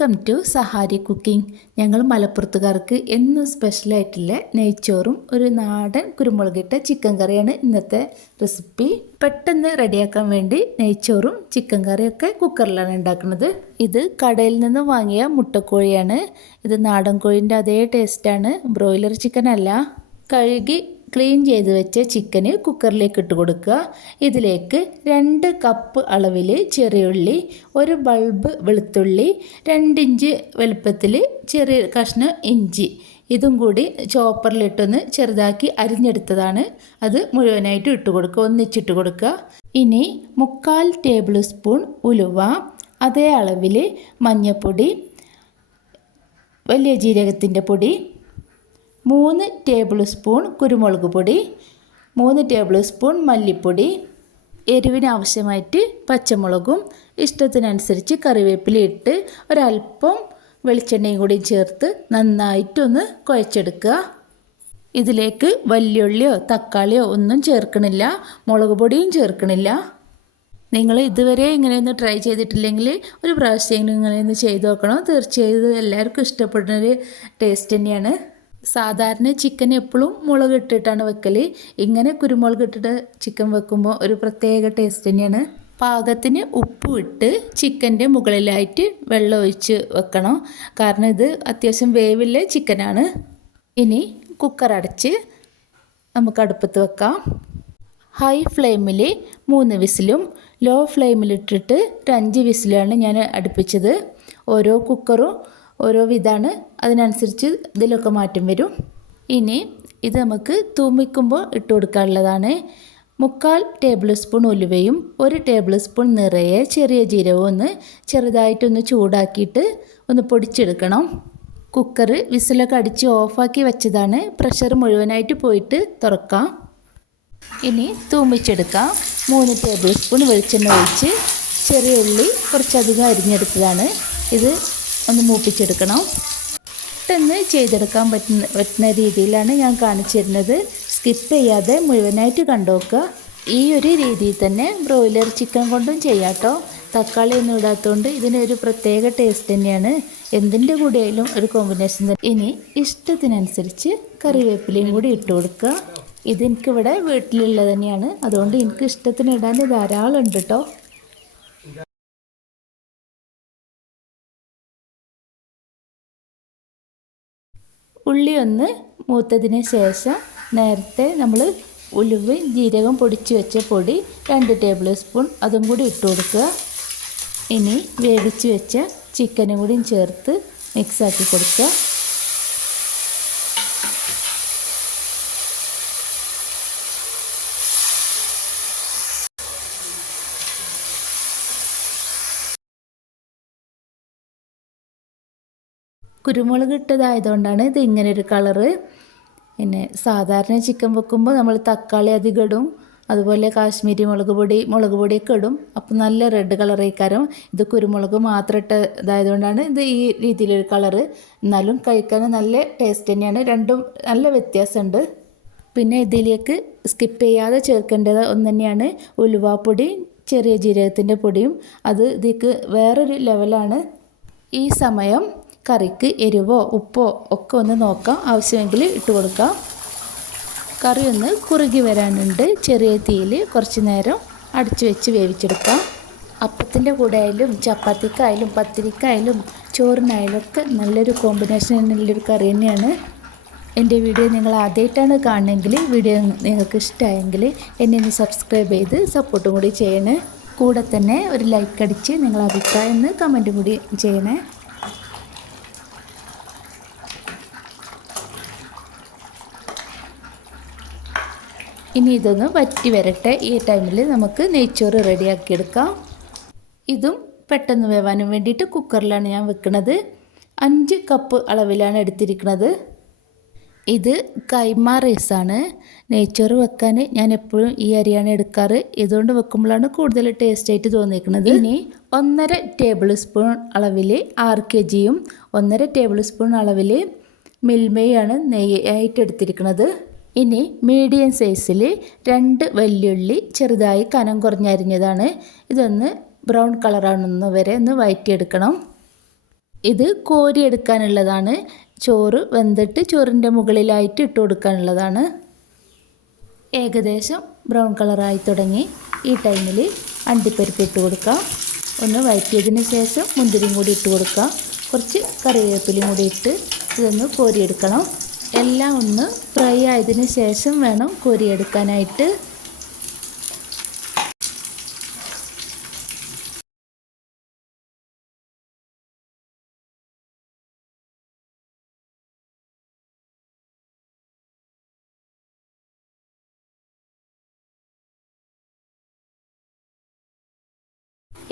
Welcome to Sahari cooking. ഞങ്ങൾ മലപ്പുറത്തുകാർക്ക് എന്നും സ്പെഷ്യലായിട്ടുള്ള നെയ്ച്ചോറും ഒരു നാടൻ കുരുമുളകിട്ട ചിക്കൻ കറിയാണ് ഇന്നത്തെ റെസിപ്പി പെട്ടെന്ന് റെഡിയാക്കാൻ വേണ്ടി നെയ്ച്ചോറും ചിക്കൻ കറിയൊക്കെ കുക്കറിലാണ് ഉണ്ടാക്കുന്നത്. ഇത് കടയിൽ നിന്ന് വാങ്ങിയ മുട്ടക്കോഴിയാണ്. ഇത് നാടൻ കോഴിന്റെ അതേ ടേസ്റ്റാണ് ബ്രോയിലർ ചിക്കൻ അല്ല. കഴുകി ക്ലീൻ ചെയ്ത് വെച്ച ചിക്കന് കുക്കറിലേക്ക് ഇട്ട് കൊടുക്കുക. ഇതിലേക്ക് രണ്ട് കപ്പ് അളവിൽ ചെറിയുള്ളി ഒരു ബൾബ് വെളുത്തുള്ളി രണ്ടിഞ്ച് വലുപ്പത്തിൽ ചെറിയ കഷ്ണം ഇഞ്ചി. ഇതും കൂടി ചോപ്പറിലിട്ടൊന്ന് ചെറുതാക്കി അരിഞ്ഞെടുത്തതാണ്. അത് മുഴുവനായിട്ട് ഇട്ട് കൊടുക്കുക ഒന്നിച്ചിട്ട് കൊടുക്കുക. ഇനി മുക്കാൽ ടേബിൾ സ്പൂൺ ഉലുവ അതേ അളവിൽ മഞ്ഞൾപ്പൊടി വലിയ ജീരകത്തിന്റെ പൊടി മൂന്ന് ടേബിൾ സ്പൂൺ കുരുമുളക് പൊടി മൂന്ന് ടേബിൾ സ്പൂൺ മല്ലിപ്പൊടി എരിവിനാവശ്യമായിട്ട് പച്ചമുളകും ഇഷ്ടത്തിനനുസരിച്ച് കറിവേപ്പില ഇട്ട് ഒരല്പം വെളിച്ചെണ്ണയും കൂടി ചേർത്ത് നന്നായിട്ടൊന്ന് കുഴച്ചെടുക്കുക. ഇതിലേക്ക് വല്യുള്ളിയോ തക്കാളിയോ ഒന്നും ചേർക്കണില്ല മുളക് പൊടിയും ചേർക്കണില്ല. നിങ്ങൾ ഇതുവരെ ഇങ്ങനെയൊന്ന് ട്രൈ ചെയ്തിട്ടില്ലെങ്കിൽ ഒരു പ്രാവശ്യം ഇങ്ങനെയൊന്ന് ചെയ്ത് നോക്കണം? തീർച്ചയായും എല്ലാവർക്കും ഇഷ്ടപ്പെടുന്നൊരു ടേസ്റ്റ് തന്നെയാണ്. സാധാരണ ചിക്കൻ എപ്പോഴും മുളക് ഇട്ടിട്ടാണ് വെക്കൽ ഇങ്ങനെ കുരുമുളക് ഇട്ടിട്ട് ചിക്കൻ വെക്കുമ്പോൾ ഒരു പ്രത്യേക ടേസ്റ്റ് തന്നെയാണ്. പാകത്തിന് ഉപ്പ് ഇട്ട് ചിക്കന്റെ മുകളിലായിട്ട് വെള്ളം ഒഴിച്ച് വെക്കണം. കാരണം ഇത് അത്യാവശ്യം വേവില്ല ചിക്കനാണ് ഇനി കുക്കർ അടച്ച് നമുക്ക് അടുപ്പത്ത് വെക്കാം. ഹൈ ഫ്ലെയിമിൽ മൂന്ന് വിസിലും ലോ ഫ്ലെയിമിലിട്ടിട്ട് ഒരു അഞ്ച് വിസിലാണ് ഞാൻ അടുപ്പിച്ചത്. ഓരോ കുക്കറും ഓരോ വിധാണ് അതിനനുസരിച്ച് ഇതിലൊക്കെ മാറ്റം വരും. ഇനി ഇത് നമുക്ക് തൂമിക്കുമ്പോൾ ഇട്ട് കൊടുക്കാനുള്ളതാണ്. മുക്കാൽ ടേബിൾ സ്പൂൺ ഉലുവയും ഒരു ടേബിൾ സ്പൂൺ നിറയെ ചെറിയ ജീരകവും ഒന്ന് ചെറുതായിട്ടൊന്ന് ചൂടാക്കിയിട്ട് ഒന്ന് പൊടിച്ചെടുക്കണം. കുക്കർ വിസിലൊക്കെ അടിച്ച് ഓഫാക്കി വെച്ചതാണ്. പ്രഷർ മുഴുവനായിട്ട് പോയിട്ട് തുറക്കാം. ഇനി തൂമിച്ചെടുക്കാം മൂന്ന് ടേബിൾ സ്പൂൺ വെളിച്ചെണ്ണ ഒഴിച്ച് ചെറിയ ഉള്ളി കുറച്ചധികം അരിഞ്ഞെടുത്തതാണ്. ഇത് ഒന്ന് മൂപ്പിച്ചെടുക്കണം. പെട്ടെന്ന് ചെയ്തെടുക്കാൻ പറ്റുന്ന പറ്റുന്ന രീതിയിലാണ് ഞാൻ കാണിച്ചിരുന്നത്. സ്കിപ്പ് ചെയ്യാതെ മുഴുവനായിട്ട് കണ്ടുനോക്കുക. ഈ ഒരു രീതിയിൽ തന്നെ ബ്രോയിലർ ചിക്കൻ കൊണ്ടും ചെയ്യാട്ടോ തക്കാളി ഒന്നും ഇടാത്തതുകൊണ്ട് ഇതിനൊരു പ്രത്യേക ടേസ്റ്റ് തന്നെയാണ്. എന്തിന്റെ കൂടെയായാലും ഒരു കോമ്പിനേഷൻ തന്നെ. ഇനി ഇഷ്ടത്തിനനുസരിച്ച് കറിവേപ്പിലയും കൂടി ഇട്ട് കൊടുക്കുക. ഇതെനിക്കിവിടെ വീട്ടിലുള്ളത് തന്നെയാണ്. അതുകൊണ്ട് എനിക്ക് ഇഷ്ടത്തിന് ഇടാൻ ധാരാളം ഉണ്ട് കേട്ടോ ഉള്ളി ഒന്ന് മൂത്തതിന് ശേഷം നേരത്തെ നമ്മൾ ഉലുവയും ജീരകം പൊടിച്ച് വെച്ച പൊടി രണ്ട് ടേബിൾ സ്പൂൺ അതും കൂടി ഇട്ട് കൊടുക്കുക. ഇനി വേവിച്ച് വെച്ച ചിക്കനും കൂടിയും ചേർത്ത് മിക്സാക്കി കൊടുക്കുക. കുരുമുളക് ഇട്ടതായതുകൊണ്ടാണ് ഇത് ഇങ്ങനെ ഒരു കളറ്. പിന്നെ സാധാരണ ചിക്കൻ വെക്കുമ്പോൾ നമ്മൾ തക്കാളി അധികം ഇടും അതുപോലെ കാശ്മീരി മുളക് പൊടി മുളക് പൊടിയൊക്കെ ഇടും. അപ്പോൾ നല്ല റെഡ് കളറേക്കാരം ഇത് കുരുമുളക് മാത്രം ഇട്ട ഇതായതുകൊണ്ടാണ് ഇത് ഈ രീതിയിലൊരു കളറ്. എന്നാലും കഴിക്കാൻ നല്ല ടേസ്റ്റ് തന്നെയാണ്. രണ്ടും നല്ല വ്യത്യാസമുണ്ട്. പിന്നെ ഇതിലേക്ക് സ്കിപ്പ് ചെയ്യാതെ ചേർക്കേണ്ടത് ഒന്ന് തന്നെയാണ് ഉലുവാപ്പൊടി ചെറിയ ജീരകത്തിന്റെ പൊടിയും. അത് ഇതിലേക്ക് വേറൊരു ലെവലാണ് ഈ സമയം കറിക്ക് എരിവോ ഉപ്പോ ഒക്കെ ഒന്ന് നോക്കാം. ആവശ്യമെങ്കിൽ ഇട്ട് കൊടുക്കാം. കറി ഒന്ന് കുറുകി വരാനുണ്ട്. ചെറിയ തീയിൽ കുറച്ച് നേരം അടച്ചു വെച്ച് വേവിച്ചെടുക്കാം. അപ്പത്തിന്റെ കൂടെ ആയാലും ചപ്പാത്തിക്കായാലും പത്തിരിക്കായാലും ചോറിനായാലും ഒക്കെ നല്ലൊരു കോമ്പിനേഷൻ ഉള്ളൊരു കറി തന്നെയാണ്. എന്റെ വീഡിയോ നിങ്ങൾ ആദ്യമായിട്ടാണ് കാണണമെങ്കിൽ വീഡിയോ നിങ്ങൾക്ക് ഇഷ്ടമായെങ്കിൽ എന്നെ ഒന്ന് സബ്സ്ക്രൈബ് ചെയ്ത് സപ്പോർട്ടും കൂടി ചെയ്യണേ. കൂടെ തന്നെ ഒരു ലൈക്ക് അടിച്ച് നിങ്ങളുടെ അഭിപ്രായം എന്ന് കമന്റും കൂടി ചെയ്യണേ. ഇനി ഇതൊന്ന് വറ്റി വരട്ടെ. ഈ ടൈമിൽ നമുക്ക് നെയ്ച്ചോറ് റെഡിയാക്കിയെടുക്കാം ഇതും പെട്ടെന്ന് വേവാനും വേണ്ടിയിട്ട് കുക്കറിലാണ് ഞാൻ വെക്കുന്നത് അഞ്ച് കപ്പ് അളവിലാണ് എടുത്തിരിക്കുന്നത് ഇത് കൈമ റൈസാണ് നെയ്ച്ചോറ് വെക്കാൻ ഞാൻ എപ്പോഴും ഈ അരിയാണ് എടുക്കാറ്. ഇതുകൊണ്ട് വെക്കുമ്പോഴാണ് കൂടുതൽ ടേസ്റ്റായിട്ട് തോന്നിയിരിക്കുന്നത്. ഇനി ഒന്നര ടേബിൾ സ്പൂൺ അളവിൽ ആറ് കെ ജിയും ഒന്നര ടേബിൾ സ്പൂൺ അളവിൽ മിൽമയാണ് നെയ്യായിട്ട് എടുത്തിരിക്കുന്നത് ഇനി മീഡിയം സൈസിൽ രണ്ട് വെല്ലുള്ളി ചെറുതായി കനം കുറഞ്ഞരിഞ്ഞതാണ്. ഇതൊന്ന് ബ്രൗൺ കളറാണെന്ന് വരെ ഒന്ന് വയറ്റിയെടുക്കണം. ഇത് കോരിയെടുക്കാനുള്ളതാണ്. ചോറ് വെന്തിട്ട് ചോറിന്റെ മുകളിലായിട്ട് ഇട്ട് കൊടുക്കാനുള്ളതാണ്. ഏകദേശം ബ്രൗൺ കളറായി തുടങ്ങി. ഈ ടൈമിൽ അണ്ടിപ്പരിപ്പ് ഇട്ട് കൊടുക്കാം. ഒന്ന് വയറ്റിയതിന് ശേഷം മുന്തിരിയും കൂടി ഇട്ട് കൊടുക്കാം. കുറച്ച് കറിവേപ്പിലയും കൂടി ഇട്ട് ഇതൊന്ന് കോരിയെടുക്കണം. എല്ലാം ഒന്ന് ഫ്രൈ ആയതിന് ശേഷം വേണം കോരിയെടുക്കാനായിട്ട്.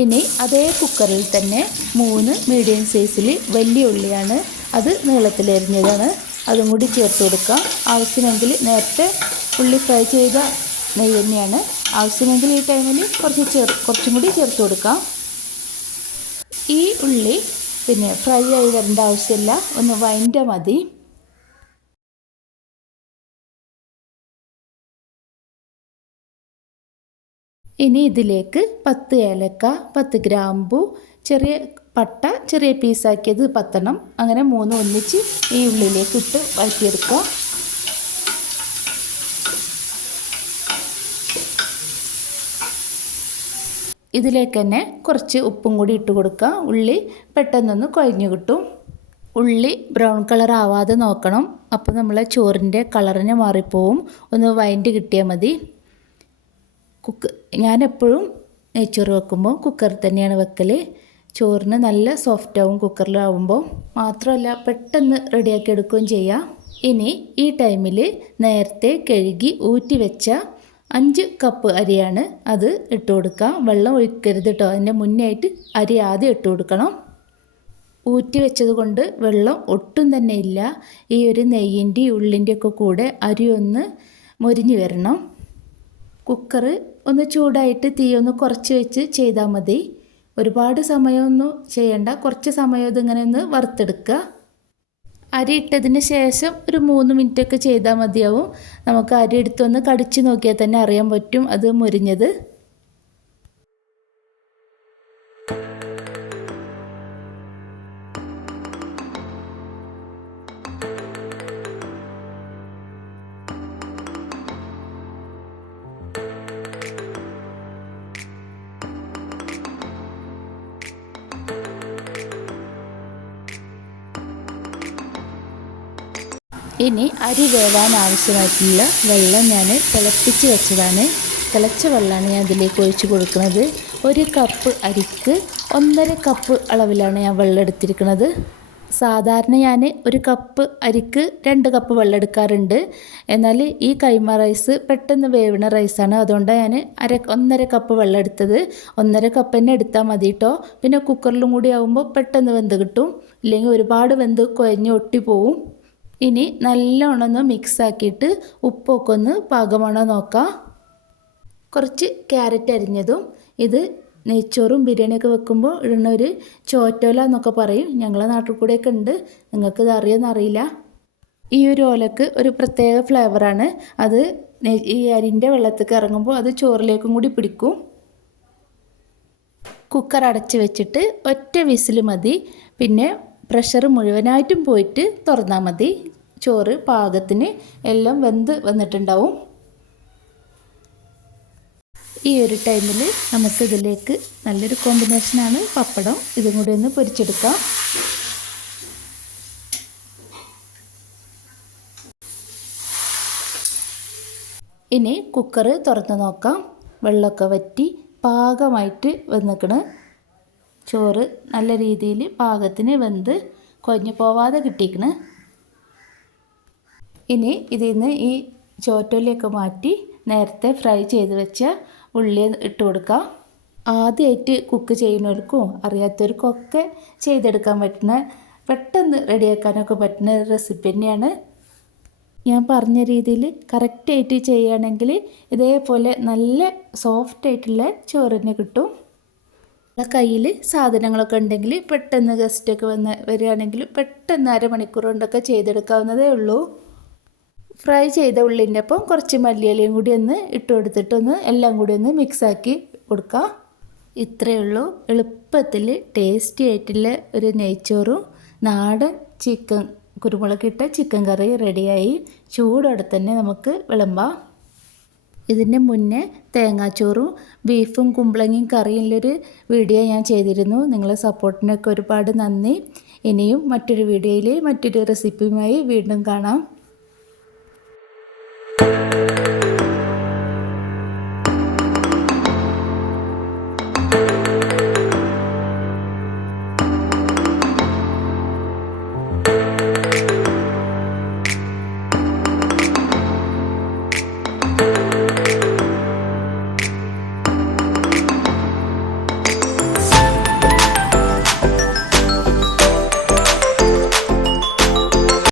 ഇനി അതേ കുക്കറിൽ തന്നെ മൂന്ന് മീഡിയം സൈസിൽ വലിയ ഉള്ളിയാണ് അത് നീളത്തിലരിഞ്ഞതാണ്. അതും കൂടി ചേർത്ത് കൊടുക്കാം ആവശ്യമെങ്കിൽ നേരത്തെ ഉള്ളി ഫ്രൈ ചെയ്ത നെയ്യ് തന്നെയാണ്. ആവശ്യമെങ്കിൽ ഈ ടൈമിൽ കുറച്ച് ചേർ കുറച്ചും കൂടി ചേർത്ത് കൊടുക്കാം. ഈ ഉള്ളി പിന്നെ ഫ്രൈ ആയി വരേണ്ട ആവശ്യമില്ല. ഒന്ന് വൈൻഡ മതി. ഇനി ഇതിലേക്ക് പത്ത് ഏലക്ക പത്ത് ഗ്രാമ്പു ചെറിയ പട്ട ചെറിയ പീസാക്കിയത് പത്തെണ്ണം അങ്ങനെ മൂന്ന് ഒന്നിച്ച് ഈ ഉള്ളിലേക്ക് ഇട്ട് വഴറ്റിയെടുക്കുക. ഇതിലേക്ക് തന്നെ കുറച്ച് ഉപ്പും കൂടി ഇട്ട് കൊടുക്കുക. ഉള്ളി പെട്ടെന്നൊന്ന് കുഴഞ്ഞു കിട്ടും. ഉള്ളി ബ്രൗൺ കളർ ആവാതെ നോക്കണം. അപ്പോൾ നമ്മളെ ചോറിന്റെ കളറിന് മാറിപ്പോവും. ഒന്ന് വൈൻഡ് കിട്ടിയാൽ മതി. കുക്ക് ഞാനെപ്പോഴും നെയ്ച്ചോറ് വെക്കുമ്പോൾ കുക്കറിൽ തന്നെയാണ് വെക്കൽ ചോറിന് നല്ല സോഫ്റ്റ് ആവും കുക്കറിലാവുമ്പോൾ മാത്രമല്ല പെട്ടെന്ന് റെഡിയാക്കി എടുക്കുകയും ചെയ്യാം. ഇനി ഈ ടൈമിൽ നേരത്തെ കഴുകി ഊറ്റി വെച്ച അഞ്ച് കപ്പ് അരിയാണ് അത് ഇട്ട് കൊടുക്കുക വെള്ളം ഒഴിക്കരുത് കേട്ടോ അതിന്റെ മുന്നേ ആയിട്ട് അരി ആദ്യം ഇട്ട് കൊടുക്കണം. ഊറ്റി വെച്ചത് കൊണ്ട് വെള്ളം ഒട്ടും തന്നെ ഇല്ല. ഈ ഒരു നെയ്യിന്റെയും ഉള്ളിന്റെയൊക്കെ കൂടെ അരി ഒന്ന് മൊരിഞ്ഞു വരണം. കുക്കർ ഒന്ന് ചൂടായിട്ട് തീ ഒന്ന് കുറച്ച് വെച്ച് ചെയ്താൽ മതി. ഒരുപാട് സമയമൊന്നും ചെയ്യണ്ട. കുറച്ച് സമയം ഇതിങ്ങനെ ഒന്ന് വറുത്തെടുക്കുക. അരി ഇട്ടതിന് ശേഷം ഒരു മൂന്ന് മിനിറ്റൊക്കെ ചെയ്താൽ മതിയാവും. നമുക്ക് അരി എടുത്തൊന്ന് കടിച്ച് നോക്കിയാൽ തന്നെ അറിയാൻ പറ്റും അത് മുരിഞ്ഞത്. ഇനി അരി വേവാൻ ആവശ്യമായിട്ടുള്ള വെള്ളം ഞാൻ തിളപ്പിച്ച് വെച്ചതാണ്. തിളച്ച വെള്ളമാണ് ഞാൻ ഇതിലേക്ക് ഒഴിച്ച് കൊടുക്കുന്നത്. ഒരു കപ്പ് അരിക്ക് ഒന്നര കപ്പ് അളവിലാണ് ഞാൻ വെള്ളം എടുത്തിരിക്കുന്നത്. സാധാരണ ഞാൻ ഒരു കപ്പ് അരിക്ക് രണ്ട് കപ്പ് വെള്ളം എടുക്കാറുണ്ട്. എന്നാൽ ഈ കൈമ റൈസ് പെട്ടെന്ന് വേവണ റൈസാണ്. അതുകൊണ്ട് ഞാൻ അര ഒന്നര കപ്പ് വെള്ളം എടുത്തത്. ഒന്നര കപ്പ് തന്നെ എടുത്താൽ മതി കേട്ടോ പിന്നെ കുക്കറിലും കൂടി ആകുമ്പോൾ പെട്ടെന്ന് വെന്ത് കിട്ടും. ഇല്ലെങ്കിൽ ഒരുപാട് വെന്ത് കുഴഞ്ഞ് ഒട്ടി പോവും ഇനി നല്ലോണം ഒന്ന് മിക്സ് ആക്കിയിട്ട് ഉപ്പൊക്കെ ഒന്ന് പാകമാണോ നോക്കാം. കുറച്ച് ക്യാരറ്റ് അരിഞ്ഞതും ഇത് നെയ്ച്ചോറും ബിരിയാണിയൊക്കെ വെക്കുമ്പോൾ ഇടുന്ന ഒരു ചോറ്റോല എന്നൊക്കെ പറയും. ഞങ്ങളെ നാട്ടിൽ കൂടെയൊക്കെ ഉണ്ട്. നിങ്ങൾക്ക് അറിയാമെന്നറിയില്ല ഈ ഒരു ഓലക്ക് ഒരു പ്രത്യേക ഫ്ലേവറാണ് അത് ഈ അരിന്റെ വെള്ളത്തേക്ക് ഇറങ്ങുമ്പോൾ അത് ചോറിലേക്കും കൂടി പിടിക്കും. കുക്കർ അടച്ച് വെച്ചിട്ട് ഒറ്റ വിസിൽ മതി. പിന്നെ പ്രഷർ മുഴുവനായിട്ടും പോയിട്ട് തുറന്നാൽ മതി. ചോറ് പാകത്തിന് എല്ലാം വെന്ത് വന്നിട്ടുണ്ടാവും. ഈ ഒരു ടൈമിൽ നമുക്ക് ഇതിലേക്ക് നല്ലൊരു കോമ്പിനേഷനാണ് പപ്പടം. ഇതും കൂടി ഒന്ന് പൊരിച്ചെടുക്കാം. ഇനി കുക്കർ തുറന്ന് നോക്കാം. വെള്ളമൊക്കെ വറ്റി പാകമായിട്ട് വന്നിക്കണ്. ചോറ് നല്ല രീതിയിൽ പാകത്തിന് വെന്ത് കൊഞ്ഞു പോവാതെ കിട്ടിക്കണ്. ഇനി ഇതിൽ നിന്ന് ഈ ചോറ്റൊലിയൊക്കെ മാറ്റി നേരത്തെ ഫ്രൈ ചെയ്ത് വെച്ച ഉള്ളി ഇട്ട് കൊടുക്കാം. ആദ്യമായിട്ട് കുക്ക് ചെയ്യുന്നവർക്കും അറിയാത്തവർക്കും ഒക്കെ ചെയ്തെടുക്കാൻ പറ്റുന്ന പെട്ടെന്ന് റെഡിയാക്കാനൊക്കെ പറ്റുന്ന റെസിപ്പി തന്നെയാണ്. ഞാൻ പറഞ്ഞ രീതിയിൽ കറക്റ്റായിട്ട് ചെയ്യുകയാണെങ്കിൽ ഇതേപോലെ നല്ല സോഫ്റ്റായിട്ടുള്ള ചോറ് തന്നെ കിട്ടും. നമ്മളെ കയ്യിൽ സാധനങ്ങളൊക്കെ ഉണ്ടെങ്കിൽ പെട്ടെന്ന് ഗസ്റ്റൊക്കെ വന്ന് വരികയാണെങ്കിൽ പെട്ടെന്ന് അരമണിക്കൂർ കൊണ്ടൊക്കെ ചെയ്തെടുക്കാവുന്നതേ ഉള്ളൂ. ഫ്രൈ ചെയ്ത ഉള്ളിന്റെ ഒപ്പം കുറച്ച് മല്ലിയിലയും കൂടി ഒന്ന് ഇട്ട് കൊടുത്തിട്ടൊന്ന് എല്ലാം കൂടി ഒന്ന് മിക്സാക്കി കൊടുക്കുക ഇത്രയേ ഉള്ളൂ. എളുപ്പത്തിൽ ടേസ്റ്റി ആയിട്ടുള്ള ഒരു നെയ്ച്ചോറും നാടൻ ചിക്കൻ കുരുമുളകിട്ട ചിക്കൻ കറി റെഡിയായി ചൂടോടെ തന്നെ നമുക്ക് വിളമ്പാം. ഇതിന് മുന്നേ തേങ്ങാച്ചോറും ബീഫും കുമ്പളങ്ങയും കറിയുള്ളൊരു വീഡിയോ ഞാൻ ചെയ്തിരുന്നു. നിങ്ങളെ സപ്പോർട്ടിനൊക്കെ ഒരുപാട് നന്ദി. ഇനിയും മറ്റൊരു വീഡിയോയിൽ മറ്റൊരു റെസിപ്പിയുമായി വീണ്ടും കാണാം.